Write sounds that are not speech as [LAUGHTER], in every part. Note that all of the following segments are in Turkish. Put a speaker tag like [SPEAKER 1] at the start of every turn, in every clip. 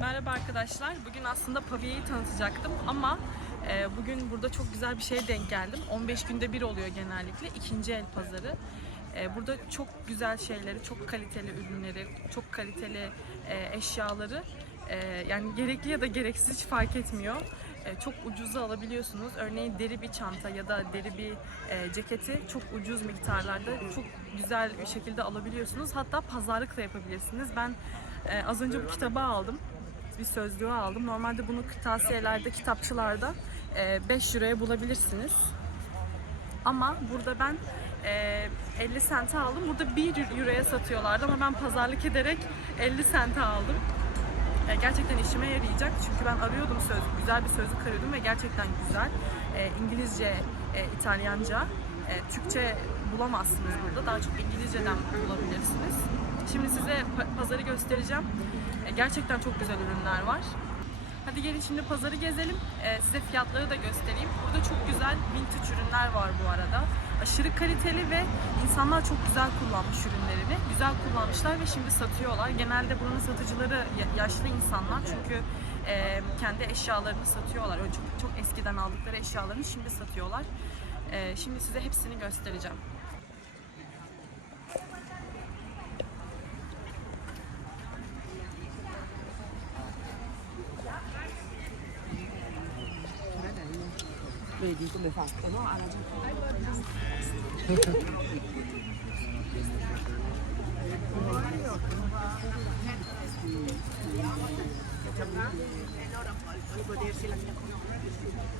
[SPEAKER 1] Merhaba arkadaşlar. Bugün aslında Pavia'yı tanıtacaktım ama e, bugün burada çok güzel bir şeye denk geldim. 15 günde bir oluyor genellikle. ikinci el pazarı. E, burada çok güzel şeyleri, çok kaliteli ürünleri, çok kaliteli e, eşyaları e, yani gerekli ya da gereksiz hiç fark etmiyor. E, çok ucuza alabiliyorsunuz. Örneğin deri bir çanta ya da deri bir e, ceketi çok ucuz miktarlarda çok güzel bir şekilde alabiliyorsunuz. Hatta pazarlık da yapabilirsiniz. Ben e, az önce bu kitabı aldım bir sözlüğü aldım. Normalde bunu kırtasiyelerde, kitapçılarda e, 5 euroya bulabilirsiniz. Ama burada ben e, 50 sente aldım. Burada 1 euroya satıyorlardı ama ben pazarlık ederek 50 sente aldım. E, gerçekten işime yarayacak çünkü ben arıyordum sözlük, güzel bir sözlük arıyordum ve gerçekten güzel. E, İngilizce, e, İtalyanca, e, Türkçe bulamazsınız burada. Daha çok İngilizceden bulabilirsiniz. Şimdi size pa- pazarı göstereceğim. E, gerçekten çok güzel ürünler var. Hadi gelin şimdi pazarı gezelim. E, size fiyatları da göstereyim. Burada çok güzel vintage ürünler var bu arada. Aşırı kaliteli ve insanlar çok güzel kullanmış ürünlerini. Güzel kullanmışlar ve şimdi satıyorlar. Genelde buranın satıcıları ya- yaşlı insanlar çünkü e, kendi eşyalarını satıyorlar. Çok, çok eskiden aldıkları eşyalarını şimdi satıyorlar. Şimdi size hepsini göstereceğim.
[SPEAKER 2] vedi come è fatto, no? Ha ragione.
[SPEAKER 1] allora voglio godersi la mia conoscenza.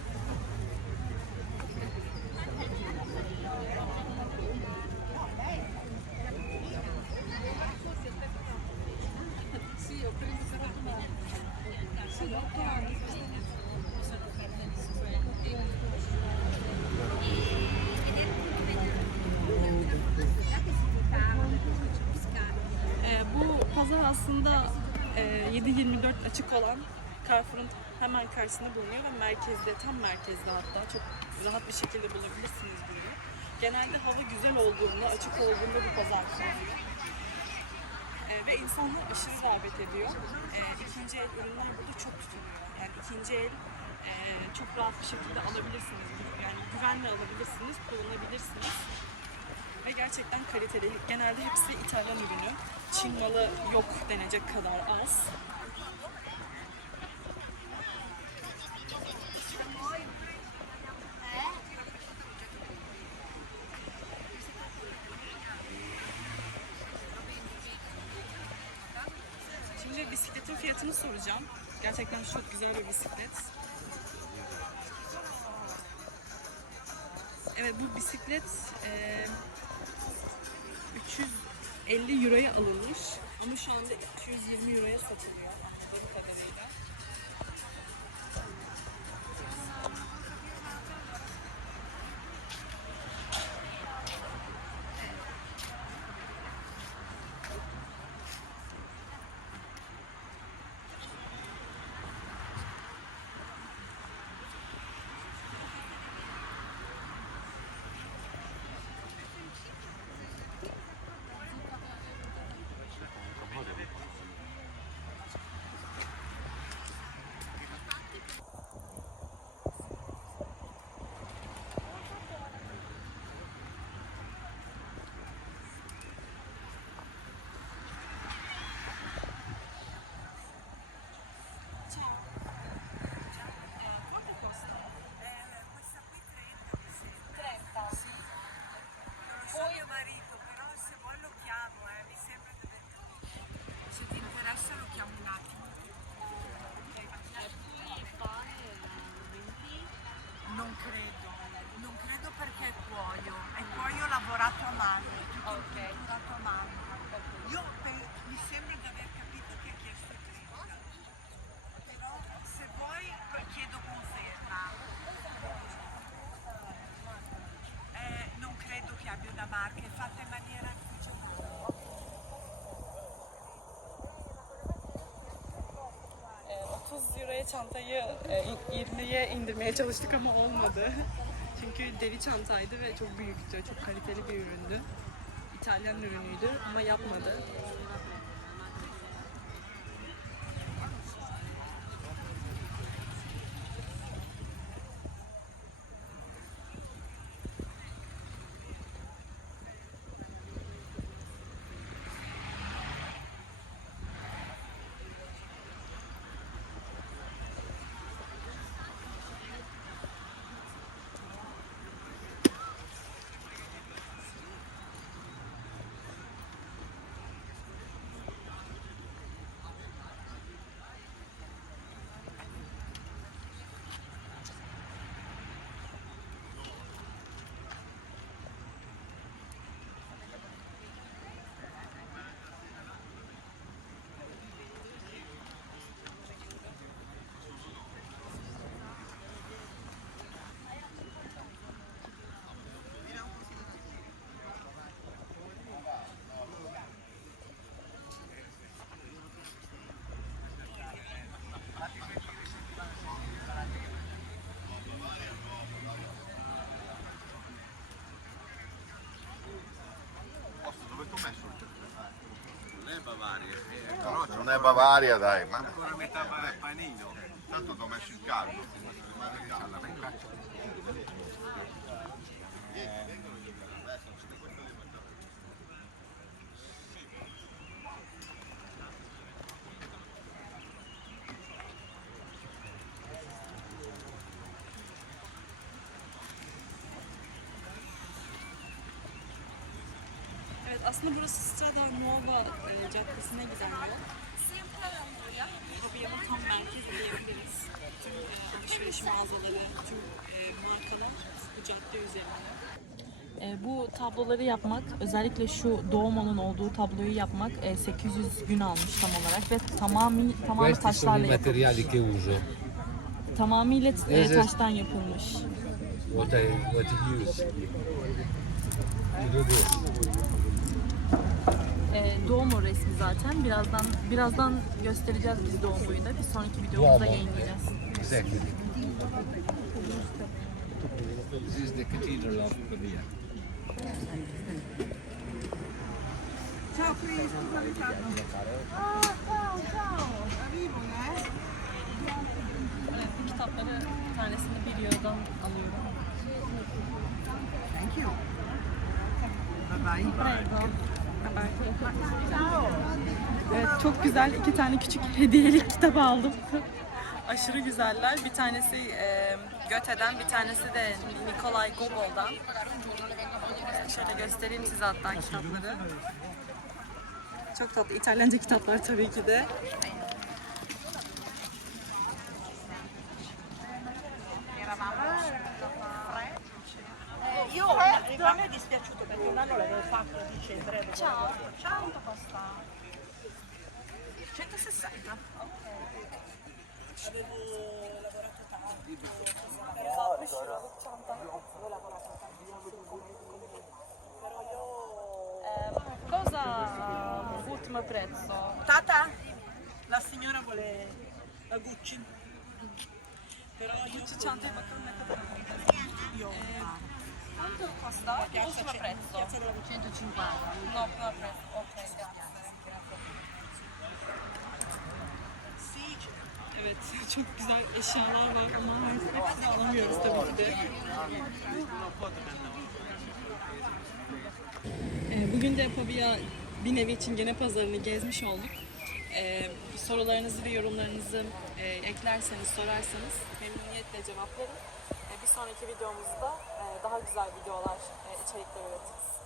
[SPEAKER 1] Aslında e, 7-24 açık olan Carrefour'un hemen karşısında bulunuyor ve merkezde, tam merkezde hatta çok rahat bir şekilde bulabilirsiniz bunu. Genelde hava güzel olduğunda, açık olduğunda bu pazar kuruluyor. Ee, ve insanlar aşırı rağbet ediyor. Ee, ikinci el ürünler burada çok tutuluyor. Yani ikinci el e, çok rahat bir şekilde alabilirsiniz. Yani güvenle alabilirsiniz, kullanabilirsiniz ve gerçekten kaliteli. Genelde hepsi İtalyan ürünü. Çin malı yok denecek kadar az. Şimdi bisikletin fiyatını soracağım. Gerçekten çok güzel bir bisiklet. Evet bu bisiklet e, 350 euroya alınmış. Ama şu anda 220 euroya satılıyor.
[SPEAKER 3] 30
[SPEAKER 1] euroya çantayı e, 20'ye indirmeye çalıştık ama olmadı. [LAUGHS] Çünkü deri çantaydı ve çok büyüktü, çok kaliteli bir üründü. İtalyan ürünüydü ama yapmadı.
[SPEAKER 4] Bavaria. eh, Però c'è
[SPEAKER 5] Non è Bavaria, dai, ma
[SPEAKER 4] ancora metà pa- panino.
[SPEAKER 5] tanto ti ho messo il caldo. rimane caldo.
[SPEAKER 1] Evet aslında burası Strada Nuova e, Caddesi'ne giden yol. Tabiatın tam merkezi diyebiliriz. Tüm e, alışveriş mağazaları, tüm e, markalar bu cadde üzerinde. E, bu tabloları yapmak, özellikle şu Doğumo'nun olduğu tabloyu yapmak e, 800 gün almış tam olarak ve tamamı tamamı
[SPEAKER 6] Questi sono
[SPEAKER 1] taşlarla yapılmış.
[SPEAKER 6] materiali che uso.
[SPEAKER 1] Tamamıyla e, taştan yapılmış.
[SPEAKER 6] What I what I use.
[SPEAKER 1] E, Doğumo resmi zaten. Birazdan birazdan göstereceğiz biz Doğumo'yu da. Bir sonraki videomuzda
[SPEAKER 6] Duomo.
[SPEAKER 1] yayınlayacağız.
[SPEAKER 6] Exactly. This is the cathedral of Pavia.
[SPEAKER 3] Ciao Chris, cosa mi fai? Ah, ciao, ciao. Arrivano, eh?
[SPEAKER 1] Kitapları bir tanesini bir eurodan alıyorum.
[SPEAKER 3] Thank you. Bye bye.
[SPEAKER 1] Evet, çok güzel iki tane küçük hediyelik kitap aldım. Aşırı güzeller. Bir tanesi e, Göte'den, bir tanesi de Nikolay Gogol'dan. Şöyle göstereyim size hatta kitapları. Çok tatlı. İtalyanca kitaplar tabii ki de.
[SPEAKER 3] Io a me è dispiaciuto perché un anno l'avevo fatto a dicembre. Ciao. Ciao, quanto costa? 160. Avevo lavorato tanto.
[SPEAKER 1] Cosa ultimo prezzo?
[SPEAKER 3] Tata, la signora vuole la Gucci. Però io
[SPEAKER 1] Gucci ne kadar.
[SPEAKER 3] io
[SPEAKER 1] Quanto costa? Prezzo.
[SPEAKER 3] piazza della 150.
[SPEAKER 1] No, no prezzo. Ok, Evet, [LAUGHS] çok güzel eşyalar var ama hepsini alamıyoruz tabii ki de. Ee, Bugün de Pavia bir nevi Çingene pazarını gezmiş olduk. Ee, sorularınızı ve yorumlarınızı e, eklerseniz, sorarsanız memnuniyetle cevaplarım. Bir sonraki videomuzda daha güzel videolar, içerikler üretiriz.